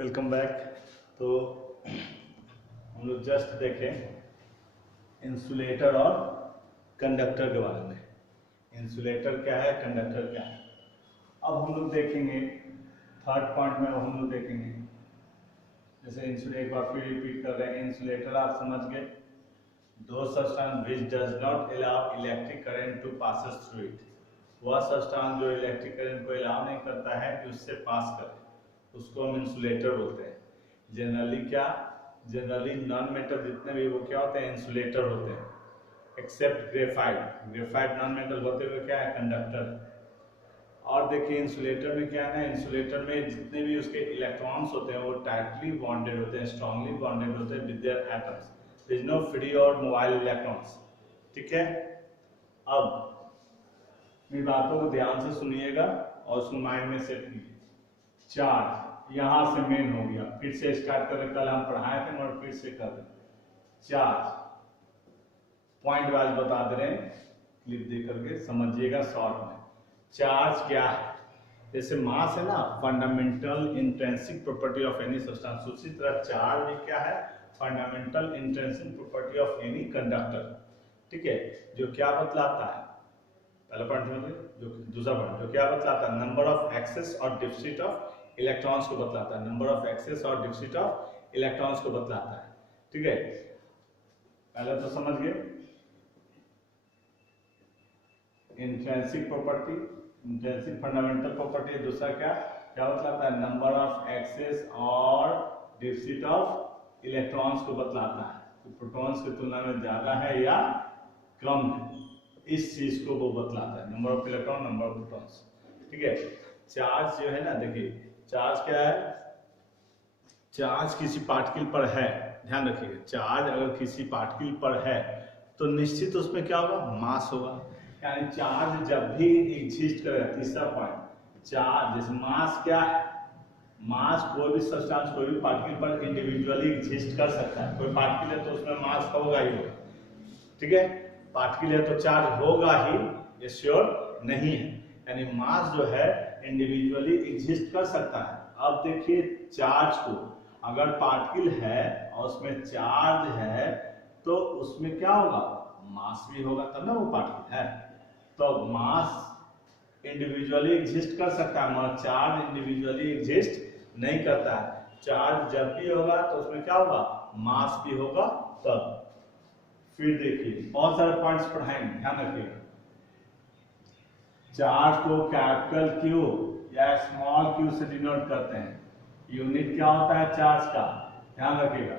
Welcome back. तो हम लोग जस्ट देखें इंसुलेटर और कंडक्टर के बारे में। इंसुलेटर क्या है, कंडक्टर क्या है। अब हम लोग देखेंगे थर्ड पॉइंट में, हम लोग देखेंगे जैसे इंसुलेटर। एक बार फिर रिपीट कर रहे हैं, इंसुलेटर आप समझ गए, दो substance which does not allow electric current to passes through it. वह सब्सटेंस जो इलेक्ट्रिक करंट को अलाउ नहीं करता है कि उससे पास करे, उसको हम इंसुलेटर बोलते हैं। जनरली नॉन मेटल जितने भी वो क्या होते हैं, इंसुलेटर होते हैं, एक्सेप्ट ग्रेफाइट नॉन मेटल होते हुए क्या है, कंडक्टर। और देखिए इंसुलेटर में क्या है, इंसुलेटर में जितने भी उसके इलेक्ट्रॉन्स होते हैं वो टाइटली बॉन्डेड होते हैं, स्ट्रांगली बॉन्डेड होते हैं with their atoms. There is no free और मोबाइल इलेक्ट्रॉन्स। ठीक है, अब मेरी बातों को ध्यान से सुनिएगा और उसको माइंड में सेट कीजिए। चार्ज यहां से मेन हो गया, फिर से स्टार्ट करें, कल हम पढ़ाए थे और फिर से कर दें। चार्ज पॉइंट वाइज बता दे रहे हैं, क्लिप दे करके समझिएगा शॉर्ट में। चार्ज क्या है, जैसे मास है ना, fundamental intrinsic property of any substance, उसी तरह चार्ज भी क्या है, fundamental intrinsic property of any conductor. ठीक है, जो क्या बतलाता है, पहला पॉइंट समझिए। जो दूसरा पॉइंट जो क्या बतलाता है, नंबर ऑफ एक्सेस और डिफिसिट ऑफ इलेक्ट्रॉन्स को बतलाता है। नंबर ऑफ एक्सेस और डिफिसिट ऑफ इलेक्ट्रॉन्स को बतलाता है। ठीक है, पहले तो समझ गए intrinsic property, intrinsic fundamental property. दूसरा क्या क्या बतलाता है, नंबर ऑफ एक्सेस और डिफिसिट ऑफ इलेक्ट्रॉन्स को बतलाता है, तो प्रोटॉन्स की तुलना में ज्यादा है या कम है, इस चीज को वो बतलाता है, number of electron, number of protons. ठीक है, चार्ज जो है ना, देखिए चार्ज क्या है, चार्ज किसी पार्टिकल पर है, ध्यान रखिएगा, चार्ज अगर किसी पार्टिकल पर है तो निश्चित उसमें क्या होगा, मास होगा। यानी चार्ज जब भी एग्जिस्ट करेगा, तीसरा पॉइंट, चार्ज जैसे मास क्या है, मास कोई भी सब्सटेंस कोई भी पार्टिकल पर इंडिविजुअली एग्जिस्ट कर सकता है। कोई पार्टिकल है तो उसमें मास होगा ही होगा। ठीक है, पार्टिकल है तो चार्ज होगा ही, ये श्योर नहीं है। यानी मास जो है इंडिविजुअली एग्जिस्ट कर सकता है। अब देखिए चार्ज को, अगर पार्टिकल है और उसमें चार्ज है तो उसमें क्या होगा, मास भी होगा, तब ना वो पार्टिकल है। तो मास इंडिविजुअली एग्जिस्ट कर सकता है मगर चार्ज इंडिविजुअली एग्जिस्ट नहीं करता है। चार्ज जब भी होगा तो उसमें क्या होगा, मास भी होगा तब। फिर देखिए बहुत सारे पॉइंट्स पढ़ाएंगे, ध्यान रखिएगा। चार्ज को कैपिटल क्यू या स्मॉल क्यू से डिनोट करते हैं। यूनिट क्या होता है चार्ज का, ध्यान रखिएगा,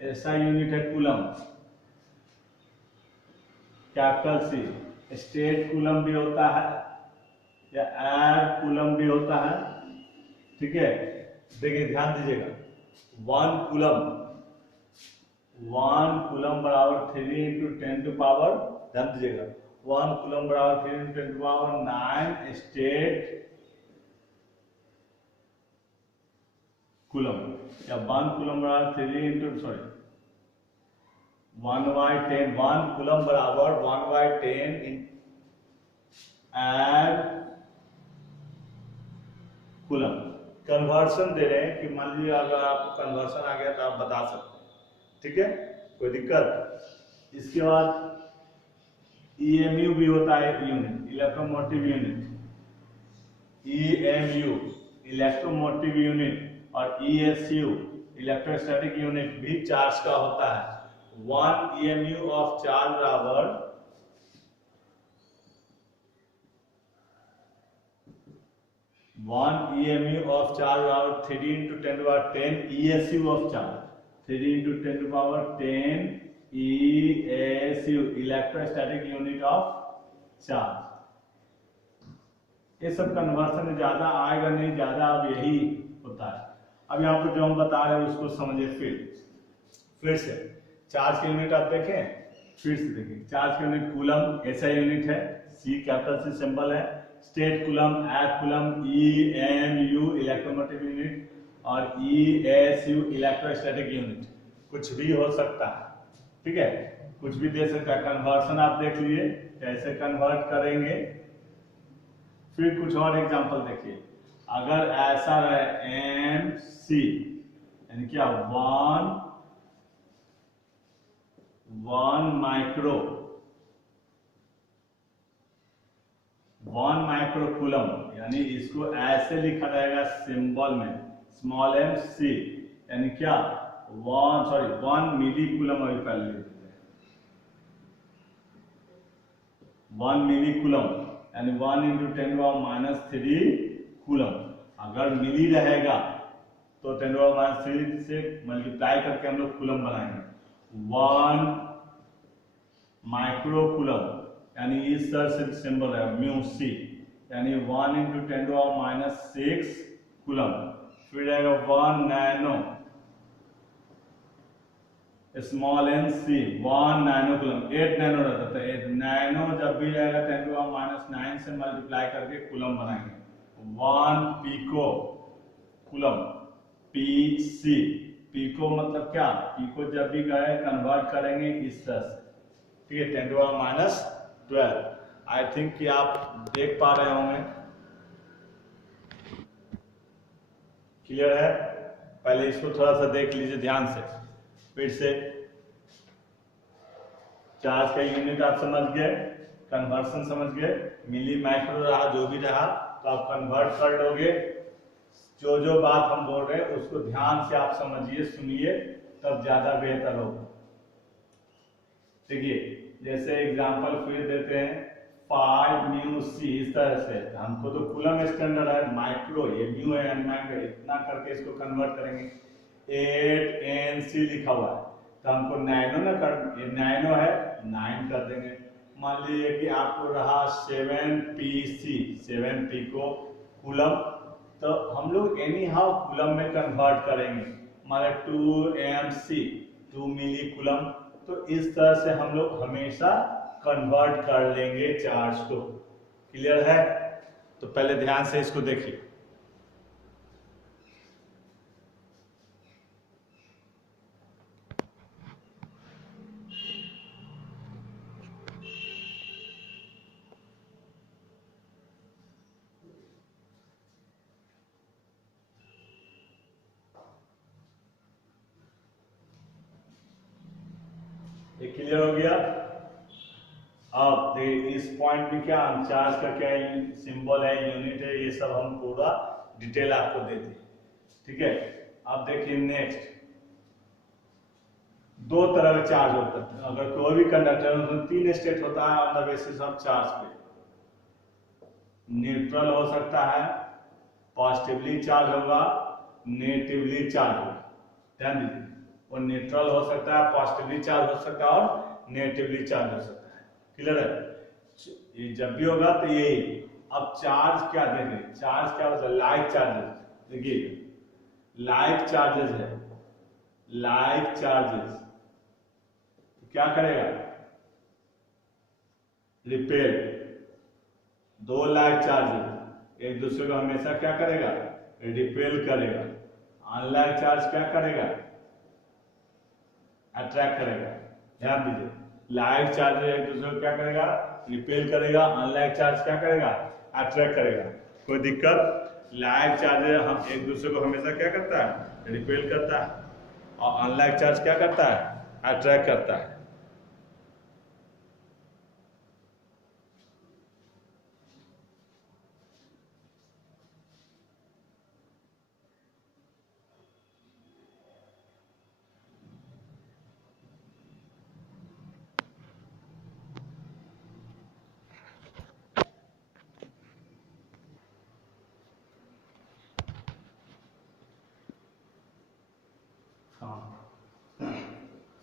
ऐसा यूनिट है coulomb, capital C. Stat coulomb भी होता है या एड कूलम भी होता है। ठीक है, देखिए ध्यान दीजिएगा, 1 कूलम बराबर 3 × 10⁻, ध्यान दीजिएगा, 1 कूलम बराबर 3 × 10⁻9 स्टेट कूलम, या 1 कूलम बराबर 1/10, 1 कूलम बराबर 1/10 एड कूलम। कन्वर्सन दे रहे हैं कि मान लीजिए अगर आपको कन्वर्सन आ गया तो आप बता सकते हैं। ठीक है, कोई दिक्कत। इसके बाद EMU भी होता है unit, electromotive unit, EMU electromotive unit, और ESU इलेक्ट्रोस्टैटिक यूनिट भी चार्ज का होता है। 1 EMU ऑफ चार्ज बराबर 1 EMU of charge बराबर 3 × 10⁻10 ESU of charge, 3 × 10⁻10 ESU electrostatic unit of charge. ये सब कन्वर्सन ज्यादा आएगा नहीं, ज्यादा अब यही होता है। अब यहाँ पर जो हम बता रहे हैं उसको समझिए। फिर से चार्ज की यूनिट आप देखें, फिर से देखिए, चार्ज की यूनिट कूलम, ऐसा यूनिट है, C कैपिटल C सिंबल है। Stat coulomb, ab coulomb, EMU electromotive unit, और ESU इलेक्ट्रोस्टैटिक यूनिट। कुछ भी हो सकता है, ठीक है, कुछ भी दे सकता है। कन्वर्सन आप देख लिए कैसे कन्वर्ट करेंगे। फिर कुछ और एग्जांपल देखिए, अगर ऐसा रहे एम सी यानी क्या 1 माइक्रो कूलम, यानी इसको ऐसे लिखा जाएगा सिंबल में स्मॉल एम सी, यानी क्या 1 मिली कूलम। अभी पहले लिख देते हैं 1 मिली कूलम, यानी 1 × 10⁻³ कूलम। अगर मिली रहेगा तो 10⁻³ से मल्टीप्लाई करके हम लोग कूलम बनाएंगे। 1 माइक्रो कूलम, यानी इस तरह से सिंबल है म्यू सी, यानी 1 × 10⁻6 कूलम। फिर रहेगा 1 nano small N C 1 nano coulomb, 8 nano रहता था। 8 नैनो जब भी रहेगा 10⁻9 से मल्टीप्लाई करके कूलम बनाएंगे। 1 pico coulomb, P C, pico मतलब क्या, पिको जब भी गए कन्वर्ट करेंगे इस तरह से, ठीक है 10⁻12। आई थिंक कि आप देख पा रहे होंगे, क्लियर है। पहले इसको थोड़ा सा देख लीजिए ध्यान से। फिर से चार्ज का यूनिट आप समझ गए, कन्वर्सन समझ गए, मिली माइक्रो रहा जो भी रहा तो आप कन्वर्ट कर लोगे। जो जो बात हम बोल रहे हैं उसको ध्यान से आप समझिए, सुनिए, तब ज्यादा बेहतर होगा। देखिए जैसे एग्जांपल फिर देते हैं 5 म्यू सी, इस तरह से हमको तो कूलम स्टैंडर्ड है, माइक्रो ये म्यू है माइक्रो, इतना करके इसको कन्वर्ट करेंगे। 8 एन सी लिखा हुआ है तो हमको नैनो ना कर, ये नैनो है 9 कर देंगे। मान लीजिए कि आपको रहा 7 पी सी, 7 पिको कूलम, तो हम लोग एनी हाउ कूलम में कन्वर्ट करेंगे। मान 2 एम सी 2 मिली कूलम, तो इस तरह से हम लोग हमेशा कन्वर्ट कर लेंगे चार्ज को। क्लियर है। तो पहले ध्यान से इसको देखिए। ये क्लियर हो गया। अब इस पॉइंट में क्या हम चार्ज का क्या सिंबल है, यूनिट है, ये सब हम पूरा डिटेल आपको देते हैं, ठीक है। अब देखिए नेक्स्ट, दो तरह का चार्ज होता है। अगर कोई भी कंडक्टर में उसमें 3 स्टेट होता है on the basis of charge पे। न्यूट्रल हो सकता है, पॉजिटिवली चार्ज होगा, नेगेटिवली चार्ज होगा। ध्यान दीजिए, वो न्यूट्रल हो सकता है, पॉजिटिवली चार्ज हो सकता है और नेगेटिवली चार्ज हो सकता है। क्लियर है। ये जब भी होगा तो यही। अब चार्ज क्या देखें, चार्ज क्या होता है, लाइक चार्जेस। देखिए लाइक चार्जेस है, लाइक चार्जेस क्या करेगा, रिपेल। 2 लाइक चार्जेस एक दूसरे को हमेशा क्या करेगा, रिपेल करेगा। अनलाइक चार्ज क्या करेगा, अट्रैक्ट करेगा। ध्यान दीजिए, लाइक चार्ज एक दूसरे को क्या करेगा, रिपेल करेगा। अनलाइक चार्ज क्या करेगा, अट्रैक्ट करेगा। कोई दिक्कत, लाइक चार्ज हम एक दूसरे को हमेशा क्या करता है, रिपेल करता है, और अनलाइक चार्ज क्या करता है, अट्रैक्ट करता है।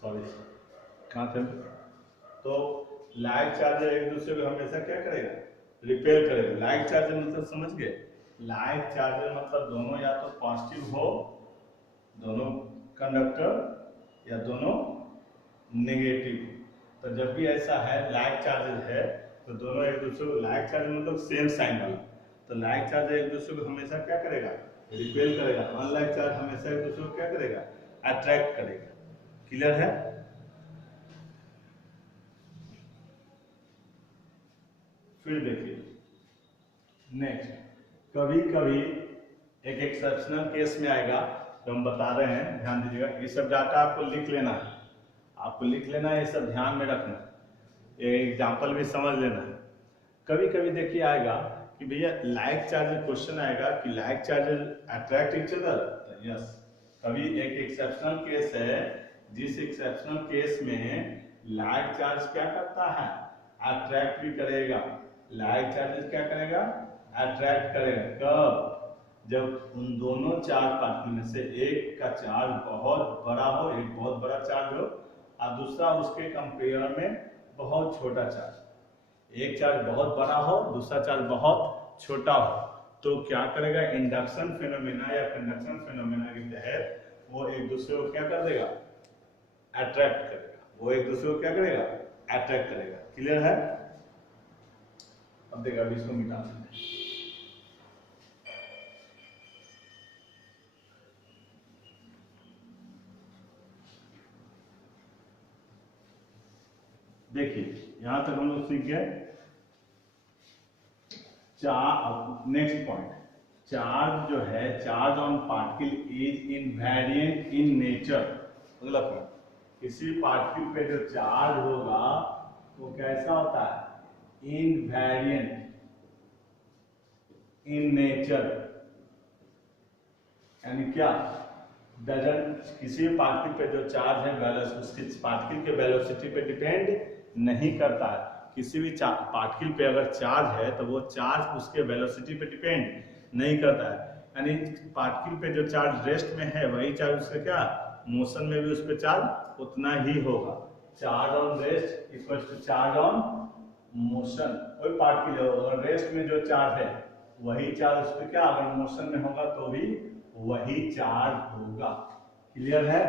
सॉरी कहाँ थे। तो लाइक चार्जर एक दूसरे को हमेशा क्या करेगा, रिपेल करेगा। लाइक चार्जर मतलब समझ गए, लाइक चार्जर मतलब दोनों या तो पॉजिटिव हो, दोनों कंडक्टर, या दोनों नेगेटिव। तो जब भी ऐसा है लाइक चार्जर है तो दोनों एक दूसरे को, लाइक चार्जर मतलब सेम साइन वाला, तो लाइक चार्जर एक दूसरे को हमेशा क्या करेगा, रिपेल करेगा। अनलाइक चार्ज हमेशा एक दूसरे को क्या करेगा, अट्रैक्ट करेगा। क्लियर है। फिर देखिए नेक्स्ट, कभी कभी एक एक्सेप्शनल केस में आएगा जो हम बता रहे हैं, ध्यान दीजिएगा। ये सब डाटा आपको लिख लेना है, आपको लिख लेना है, ये सब ध्यान में रखना है, ये एग्जाम्पल भी समझ लेना है। कभी कभी देखिए आएगा कि भैया लाइक चार्जेस, क्वेश्चन आएगा कि like charges attract each other. Yes, कभी एक एक्सेप्शनल केस है, जिस एक्सेप्शनल केस में लाइक चार्ज क्या करता है, अट्रैक्ट भी करेगा। लाइक चार्जेस क्या करेगा, अट्रैक्ट करेगा। कब, जब उन दोनों चार्ज पार्टिकल में से एक का चार्ज बहुत बड़ा हो, एक बहुत बड़ा चार्ज हो, और दूसरा उसके कंपेयर में बहुत छोटा चार्ज। एक चार्ज बहुत बड़ा हो, दूसरा चार्ज बहुत छोटा हो, तो क्या करेगा, इंडक्शन फिनोमेना या कंडक्शन फिनोमेना के तहत वो एक दूसरे को क्या कर देगा, अट्रैक्ट करेगा। वो एक दूसरे को क्या करेगा, अट्रैक्ट करेगा। क्लियर है? अब देखा, अभी इसको मिटा देते हैं। देखिए यहां तक हम लोग सीख गए। नेक्स्ट पॉइंट, चार्ज जो है, charge on particle is invariant in nature. अगला पॉइंट, किसी पार्टिकल पे जो चार्ज होगा वो कैसा होता है, इनवेरिएंट इन नेचर। यानी क्या, डजंट, किसी पार्टिकल पे जो चार्ज है उसके पार्टिकल के वेलोसिटी पे डिपेंड नहीं करता है। किसी भी पार्टिकल पे अगर चार्ज है तो वो चार्ज उसके वेलोसिटी पे डिपेंड नहीं करता है। यानी पार्टिकल पे जो चार्ज रेस्ट में है वही चार्ज उसके क्या, मोशन में भी उस पर चार्ज उतना ही होगा। Charge on rest equal to charge on motion. कोई पार्टिकल है, अगर रेस्ट में जो चार्ज है वही चार्ज उस पर क्या, अगर मोशन में होगा तो भी वही चार्ज होगा। क्लियर है?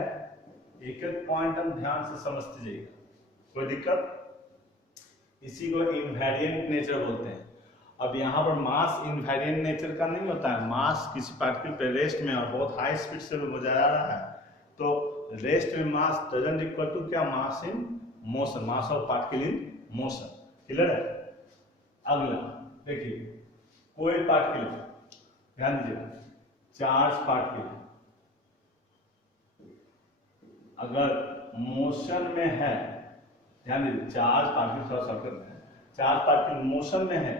एक एक पॉइंट हम ध्यान से समझते जाइए, कोई दिक्कत? इसी को इनवेरिएंट नेचर बोलते हैं। अब यहाँ पर मास इनवेरिएंट नेचर का नहीं होता है। मास किसी पार्टिकल पे रेस्ट में और बहुत हाई स्पीड से वो जा रहा है, तो रेस्ट में मास डजंट इक्वल टू क्या, mass in motion, mass of particle in motion. Clear है? अगला देखिए, कोई पार्टिकल, ध्यान दीजिए, चार्ज पार्टिकल अगर मोशन में है, ध्यान दीजिए, चार्ज पार्टिकल थोड़ा शॉर्टकट में है, चार्ज पार्टिकल मोशन में है,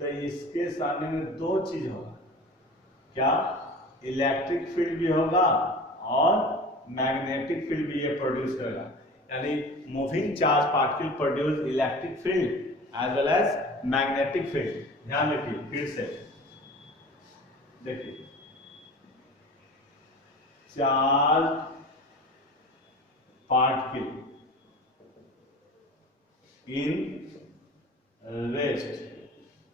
तो इसके सामने में दो चीज होगा। क्या, इलेक्ट्रिक फील्ड भी होगा और मैग्नेटिक फील्ड भी ये प्रोड्यूस करेगा। यानी moving charge particle produce electric field as well as magnetic field. ध्यान रखिए, फिर से देखिए, चार्ज पार्टिकल इन रेस्ट,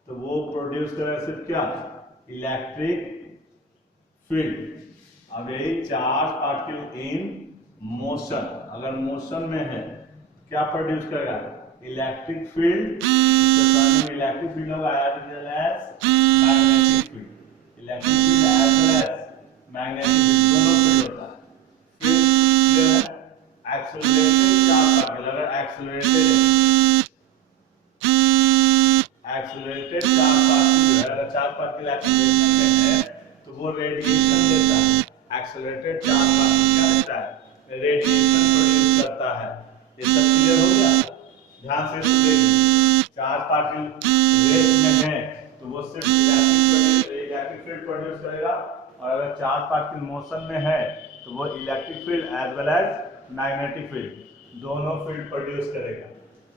तो वो प्रोड्यूस करेगा सिर्फ क्या, इलेक्ट्रिक फील्ड। अब यही चार्ज पार्टिकल इन मोशन, अगर मोशन में है क्या प्रोड्यूस करेगा, इलेक्ट्रिक फील्ड। इलेक्ट्रिक फील्ड होगा as well as magnetic field. Electric field as well as magnetic field, दोनों फील्ड होता है। एक्सेलरेटेड चार्ज पार्टिकल, अगर एक्सेलरेटेड चार्ज पार्टिकल जो है, अगर चार्ज पार्टिकल एक्सेलरेशन में है तो वो रेडिएशन देता है। एक्सेलरेटेड चार्ज पार्टिकल क्या देता है, रेडिएशन प्रोड्यूस करता है। ये सब क्लियर हो गया? ध्यान से देखिए, चार्ज पार्टिकल रेस्ट में है तो वो सिर्फ इलेक्ट्रिक फील्ड प्रोड्यूस करेगा, और अगर चार्ज पार्टिकल मोशन में है तो वो electric field as well as magnetic field, दोनों फील्ड प्रोड्यूस करेगा।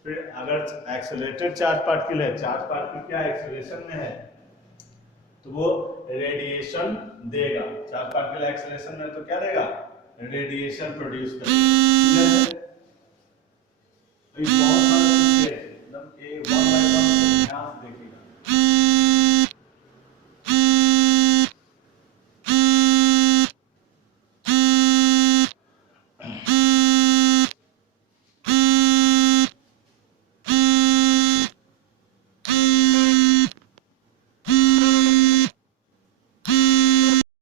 फिर अगर एक्सेलरेटेड चार्ज पार्टिकल है, चार्ज पार्टिकल क्या एक्सेलरेशन में है, तो वो रेडिएशन देगा। चार्ज पार्टिकल एक्सेलरेशन में तो क्या देगा, रेडिएशन प्रोड्यूस करेगा।